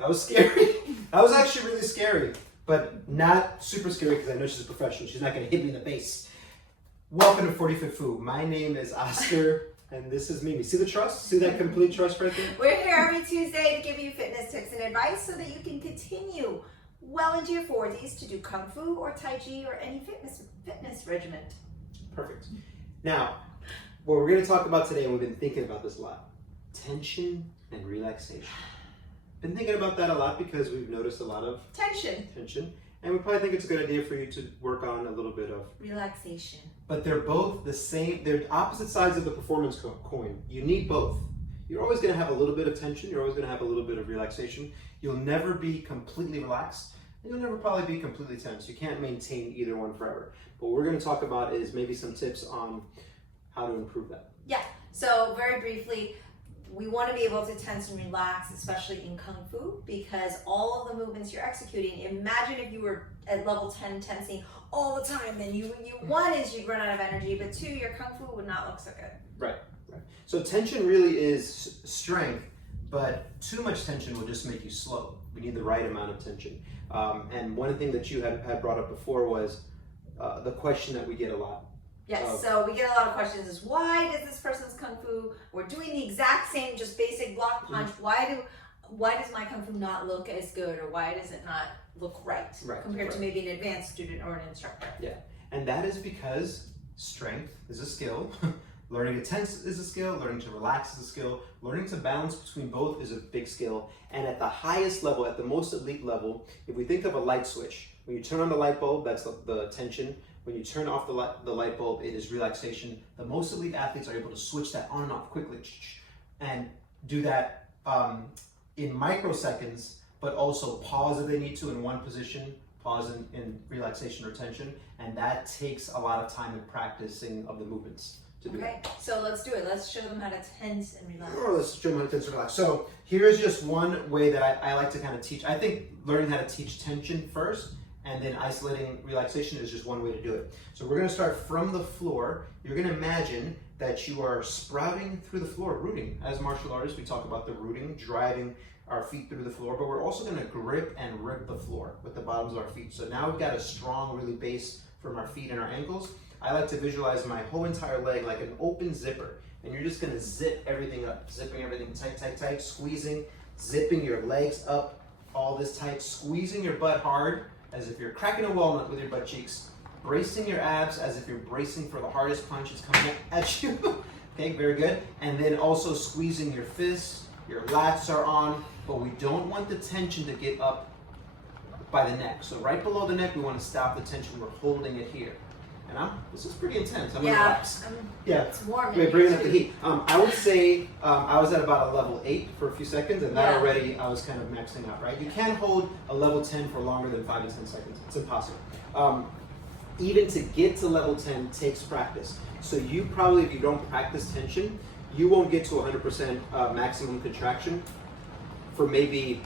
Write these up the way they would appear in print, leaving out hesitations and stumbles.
That was scary. That was actually really scary, but not super scary because I know she's a professional. She's not going to hit me in the face. Welcome to 45th Fu. My name is Oscar, and this is Mimi. See the trust? See that complete trust right there? We're here every Tuesday to give you fitness tips and advice so that you can continue well into your 40s to do Kung Fu or Tai Chi or any fitness regimen. Perfect. Now, what we're going to talk about today, and we've been thinking about this a lot, tension and relaxation. Been thinking about that a lot because we've noticed a lot of tension, and we probably think it's a good idea for you to work on a little bit of relaxation. But they're both the same, they're opposite sides of the performance coin. You need both. You're always going to have a little bit of tension, you're always going to have a little bit of relaxation. You'll never be completely relaxed, and you'll never probably be completely tense. You can't maintain either one forever. But what we're going to talk about is maybe some tips on how to improve that. Yeah, so very briefly, we want to be able to tense and relax, especially in Kung Fu, because all of the movements you're executing, imagine if you were at level 10 tensing all the time, then one is you'd run out of energy, but two, your Kung Fu would not look so good. Right. So tension really is strength, but too much tension will just make you slow. We need the right amount of tension. And one thing that you had brought up before was the question that we get a lot. Yes, so we get a lot of questions is why does this person's Kung Fu, we're doing the exact same, just basic block punch, why does my Kung Fu not look as good, or why does it not look right compared to maybe an advanced student or an instructor? Yeah, and that is because strength is a skill, learning to tense is a skill, learning to relax is a skill, learning to balance between both is a big skill, and at the highest level, at the most elite level, if we think of a light switch, when you turn on the light bulb, that's the tension. When you turn off the light bulb, it is relaxation. The most elite athletes are able to switch that on and off quickly and do that in microseconds, but also pause if they need to in one position, pause in relaxation or tension, and that takes a lot of time and practicing of the movements to do Okay, so let's do it. Let's show them how to tense and relax. Oh, let's show them how to tense and relax. So here's just one way that I like to kind of teach. I think learning how to teach tension first, and then isolating relaxation is just one way to do it. So we're going to start from the floor. You're going to imagine that you are sprouting through the floor, rooting. As martial artists, we talk about the rooting, driving our feet through the floor, but we're also going to grip and rip the floor with the bottoms of our feet. So now we've got a strong, really base from our feet and our ankles. I like to visualize my whole entire leg like an open zipper, and you're just going to zip everything up, zipping everything tight, tight, tight, squeezing, zipping your legs up, all this tight, squeezing your butt hard, as if you're cracking a walnut with your butt cheeks, bracing your abs as if you're bracing for the hardest punch that's coming at you. Okay, very good. And then also squeezing your fists, your lats are on, but we don't want the tension to get up by the neck. So right below the neck, we want to stop the tension. We're holding it here. And this is pretty intense. I'm gonna relax. It's warm. We're bringing up the heat. I would say I was at about a level 8 for a few seconds, and that already I was kind of maxing out, right? You can't hold a level 10 for longer than 5 to 10 seconds. It's impossible. Even to get to level 10 takes practice. So you probably, if you don't practice tension, you won't get to 100% maximum contraction for maybe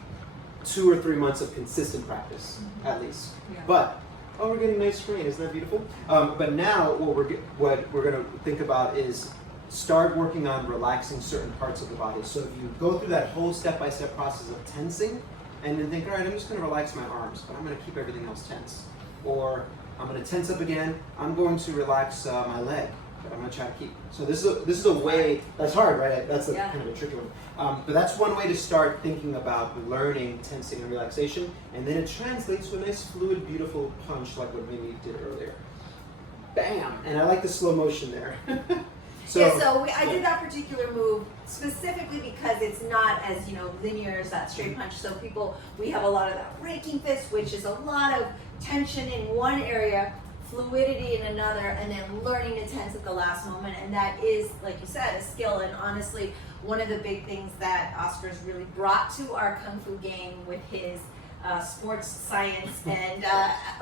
2 or 3 months of consistent practice, at least. But we're getting nice screen, isn't that beautiful? But now what we're going to think about is start working on relaxing certain parts of the body. So if you go through that whole step-by-step process of tensing, and then think, all right, I'm just going to relax my arms, but I'm going to keep everything else tense. Or I'm going to tense up again, I'm going to relax my leg, but I'm going to try to keep. So this is a way, that's hard, right? That's kind of a tricky one. But that's one way to start thinking about learning tensing and relaxation, and then it translates to a nice fluid, beautiful punch like what Mimi did earlier. Bam! And I like the slow motion there. I did that particular move specifically because it's not as linear as that straight punch. So we have a lot of that raking fist, which is a lot of tension in one area, fluidity in another, and then learning to tense at the last moment. And that is, like you said, a skill. And honestly, one of the big things that Oscar's really brought to our Kung Fu game with his sports science and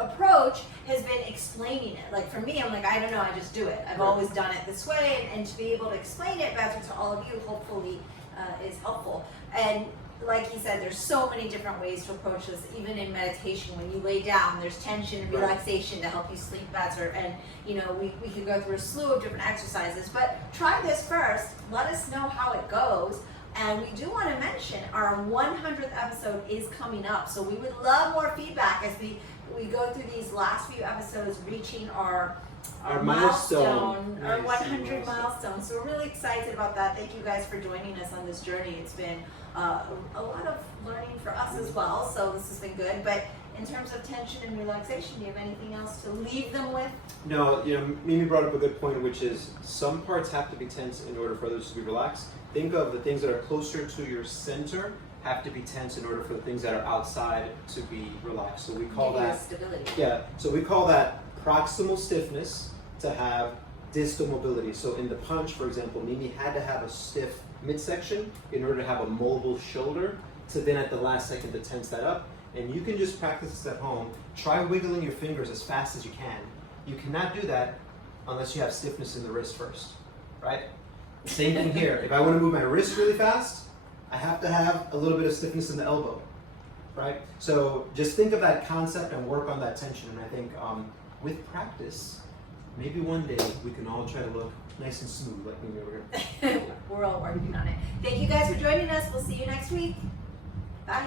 approach has been explaining it. Like for me, I'm like, I don't know, I just do it. I've always done it this way, and to be able to explain it better to all of you hopefully is helpful. And like he said, there's so many different ways to approach this. Even in meditation, when you lay down, there's tension and relaxation to help you sleep better. And we could go through a slew of different exercises, but try this first. Let us know how it goes. And we do want to mention our 100th episode is coming up. So we would love more feedback as we go through these last few episodes, reaching our milestone, our 100 milestone. So we're really excited about that. Thank you guys for joining us on this journey. It's been a lot of learning for us as well. So this has been good. But in terms of tension and relaxation, do you have anything else to leave them with? No, Mimi brought up a good point, which is some parts have to be tense in order for others to be relaxed. Think of the things that are closer to your center have to be tense in order for the things that are outside to be relaxed. So we call that stability. Yeah, so we call that proximal stiffness to have distal mobility. So in the punch, for example, Mimi had to have a stiff midsection in order to have a mobile shoulder to then at the last second to tense that up. And you can just practice this at home. Try wiggling your fingers as fast as you can. You cannot do that unless you have stiffness in the wrist first, right? Same thing here. If I want to move my wrist really fast, I have to have a little bit of stiffness in the elbow, right? So just think of that concept and work on that tension. And I think with practice, maybe one day we can all try to look nice and smooth like me over here. We're all working on it. Thank you guys for joining us. We'll see you next week. Bye.